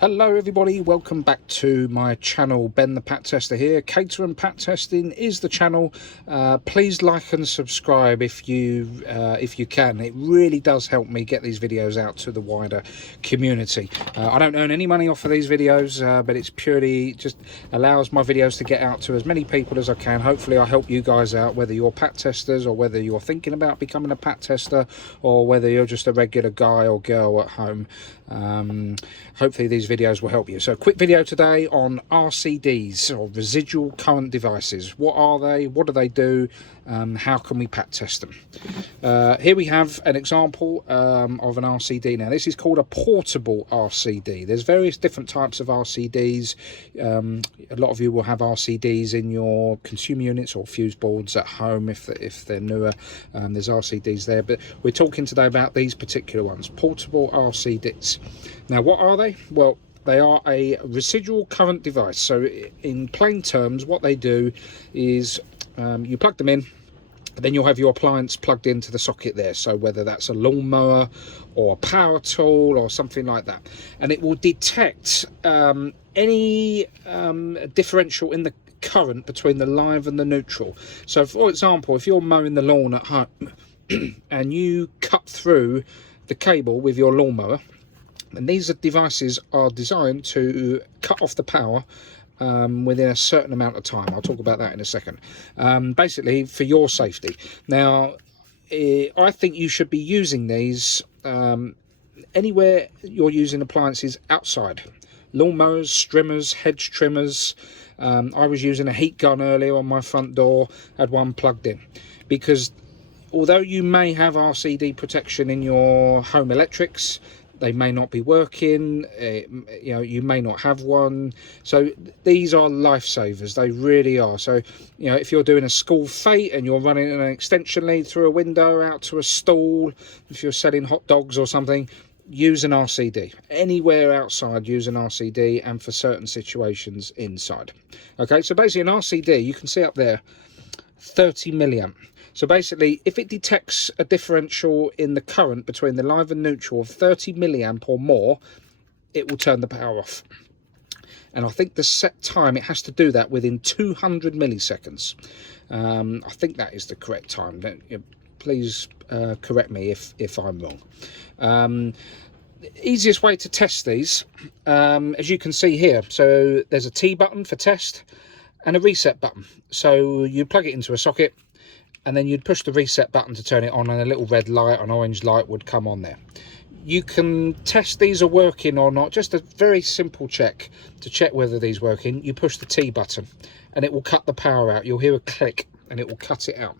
Hello everybody, welcome back to my channel. Ben the Pat Tester here. Cater and Pat Testing is the channel. Please like and subscribe if you can. It really does help me get these videos out to the wider community. I don't earn any money off of these videos, but it's purely just allows my videos to get out to as many people as I can. Hopefully I help you guys out, whether you're Pat testers or whether you're thinking about becoming a Pat tester or whether you're just a regular guy or girl at home. Hopefully these videos will help you. So a quick video today on RCDs, or residual current devices. What are they? What do they do? How can we Pat test them? Here we have an example of an RCD. Now this is called a portable RCD. There's various different types of RCDs. A lot of you will have RCDs in your consumer units or fuse boards at home if they're newer. There's RCDs there, but we're talking today about these particular ones, portable RCDs. Now what are they? Well, they are a residual current device. So in plain terms, what they do is you plug them in, then you'll have your appliance plugged into the socket there. So whether that's a lawnmower or a power tool or something like that, and it will detect any differential in the current between the live and the neutral. So for example, if you're mowing the lawn at home and you cut through the cable with your lawnmower, and these devices are designed to cut off the power within a certain amount of time. I'll talk about that in a second. Basically for your safety. Now I think you should be using these anywhere you're using appliances outside. Lawnmowers, trimmers, hedge trimmers. I was using a heat gun earlier on my front door, had one plugged in, because although you may have RCD protection in your home electrics, they may not be working. You know, you may not have one. So these are lifesavers. They really are. So, you know, if you're doing a school fete and you're running an extension lead through a window out to a stall, if you're selling hot dogs or something, use an RCD. Anywhere outside, use an RCD, and for certain situations inside. Okay, so basically an RCD, you can see up there, 30 milliamp. So basically, if it detects a differential in the current between the live and neutral of 30 milliamp or more, it will turn the power off. And I think the set time, it has to do that within 200 milliseconds. I think that is the correct time. Please correct me if I'm wrong. Easiest way to test these, as you can see here, so there's a T button for test and a reset button. So you plug it into a socket, and then you'd push the reset button to turn it on, and a little red light, an orange light would come on there. You can test these are working or not, just a very simple check to check whether these working. You push the T button and it will cut the power out. You'll hear a click and it will cut it out.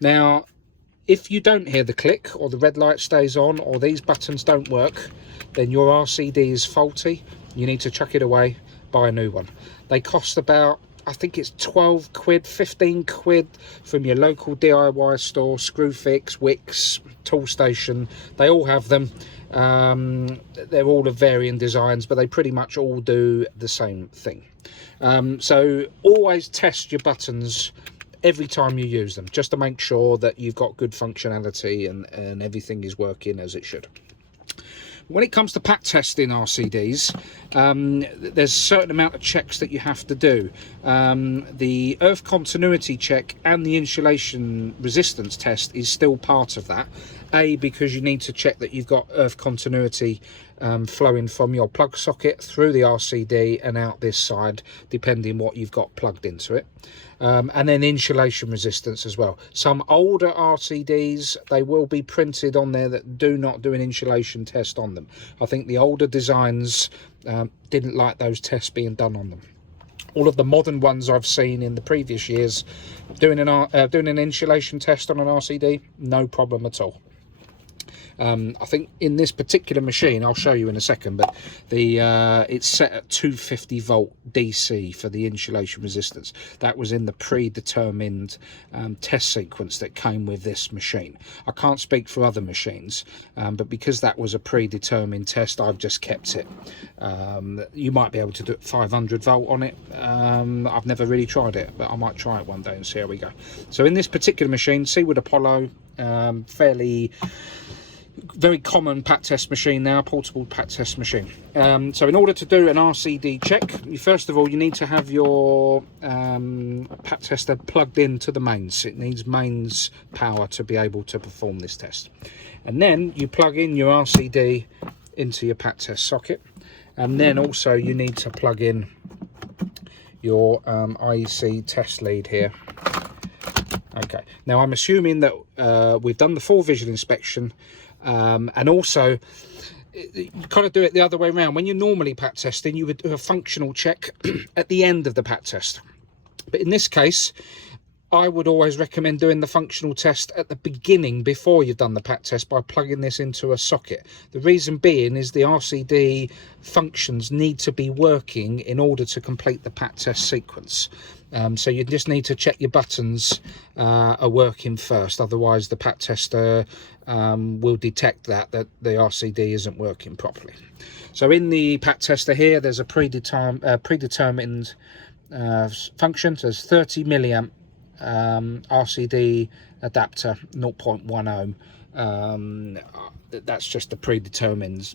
Now, if you don't hear the click, or the red light stays on, or these buttons don't work, then your RCD is faulty. You need to chuck it away, buy a new one. They cost about, I think it's 12 quid, 15 quid from your local DIY store, Screwfix, Wix, Toolstation. They all have them. They're all of varying designs, but they pretty much all do the same thing. So always test your buttons every time you use them, just to make sure that you've got good functionality and everything is working as it should. When it comes to Pat testing RCDs, there's a certain amount of checks that you have to do. The earth continuity check and the insulation resistance test is still part of that. Because you need to check that you've got earth continuity flowing from your plug socket through the RCD and out this side, depending what you've got plugged into it. And then insulation resistance as well. Some older RCDs, they will be printed on there that do not do an insulation test on them. I think the older designs didn't like those tests being done on them. All of the modern ones I've seen in the previous years doing an insulation test on an RCD, no problem at all. I think in this particular machine, I'll show you in a second, but it's set at 250 volt DC for the insulation resistance. That was in the predetermined test sequence that came with this machine. I can't speak for other machines, but because that was a predetermined test, I've just kept it. You might be able to do 500 volt on it. I've never really tried it, but I might try it one day and see how we go. So in this particular machine, Seawood Apollo, fairly very common pat test machine now, portable pat test machine. So in order to do an RCD check, first of all you need to have your pat tester plugged into the mains. It needs mains power to be able to perform this test. And then you plug in your RCD into your pat test socket, and then also you need to plug in your IEC test lead here. Okay, now I'm assuming that we've done the full visual inspection, and also you kind of do it the other way around. When you're normally pat testing, you would do a functional check at the end of the pat test, but in this case I would always recommend doing the functional test at the beginning before you've done the pat test by plugging this into a socket. The reason being is the RCD functions need to be working in order to complete the pat test sequence. So you just need to check your buttons are working first, otherwise the pat tester will detect that the RCD isn't working properly. So in the pat tester here there's a predetermined function. So there's 30 milliamp RCD adapter, 0.1 ohm. That's just the predetermined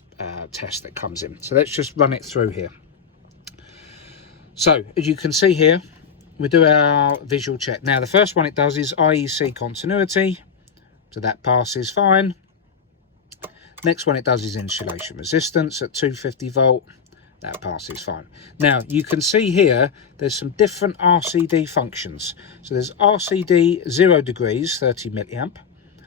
test that comes in. So let's just run it through here. So as you can see here, we do our visual check. Now the first one it does is IEC continuity, so that passes fine. Next one it does is insulation resistance at 250 volt. That passes fine. Now you can see here there's some different RCD functions. So there's RCD 0 degrees 30 milliamp,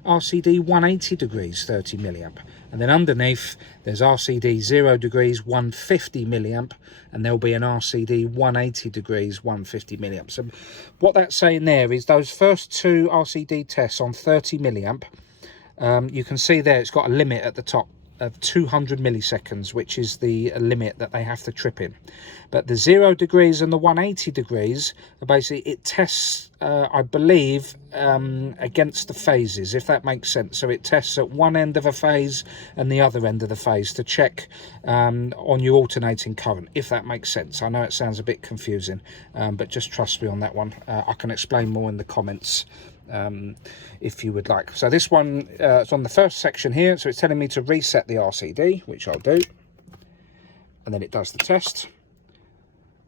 RCD 180 degrees 30 milliamp, and then underneath there's RCD 0 degrees 150 milliamp, and there'll be an RCD 180 degrees 150 milliamp. So what that's saying there is those first two RCD tests on 30 milliamp, you can see there it's got a limit at the top of 200 milliseconds, which is the limit that they have to trip in. But the 0 degrees and the 180 degrees are basically, it tests I believe against the phases, if that makes sense. So it tests at one end of a phase and the other end of the phase to check on your alternating current, if that makes sense. I know it sounds a bit confusing, but just trust me on that one. I can explain more in the comments if you would like. So this one it's on the first section here, so it's telling me to reset the RCD, which I'll do, and then it does the test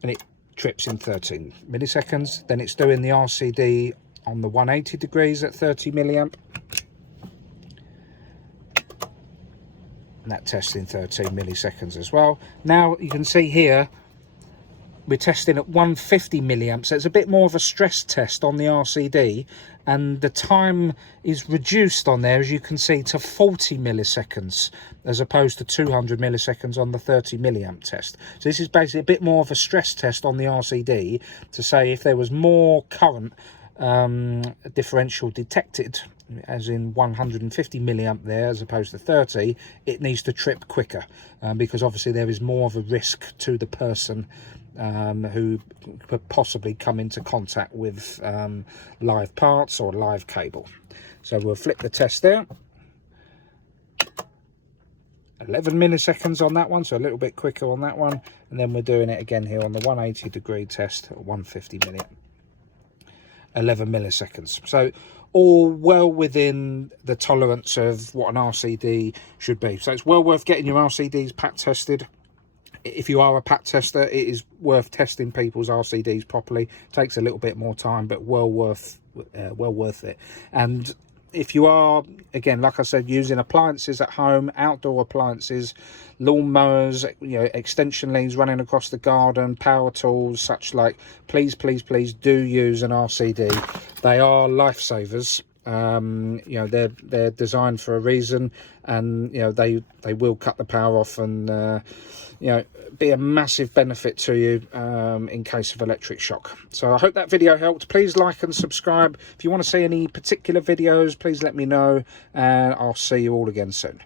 and it trips in 13 milliseconds. Then it's doing the RCD on the 180 degrees at 30 milliamp, and that tests in 13 milliseconds as well. Now you can see here we're testing at 150 milliamps, so it's a bit more of a stress test on the RCD, and the time is reduced on there, as you can see, to 40 milliseconds as opposed to 200 milliseconds on the 30 milliamp test. So this is basically a bit more of a stress test on the RCD to say if there was more current differential detected, as in 150 milliamp there as opposed to 30, it needs to trip quicker, because obviously there is more of a risk to the person who could possibly come into contact with live parts or live cable. So we'll flip the test there. 11 milliseconds on that one, so a little bit quicker on that one, and then we're doing it again here on the 180 degree test at 150 milliamp. 11 milliseconds. So all well within the tolerance of what an RCD should be. So it's well worth getting your RCDs pat tested. If you are a pat tester, it is worth testing people's RCDs properly. It takes a little bit more time, but well worth it. And if you are, again, like I said, using appliances at home, outdoor appliances, lawn mowers, extension leads running across the garden, power tools, such like, please do use an RCD. They are lifesavers. They're designed for a reason, and they will cut the power off and be a massive benefit to you in case of electric shock. So I hope that video helped. Please like and subscribe. If you want to see any particular videos, please let me know, and I'll see you all again soon.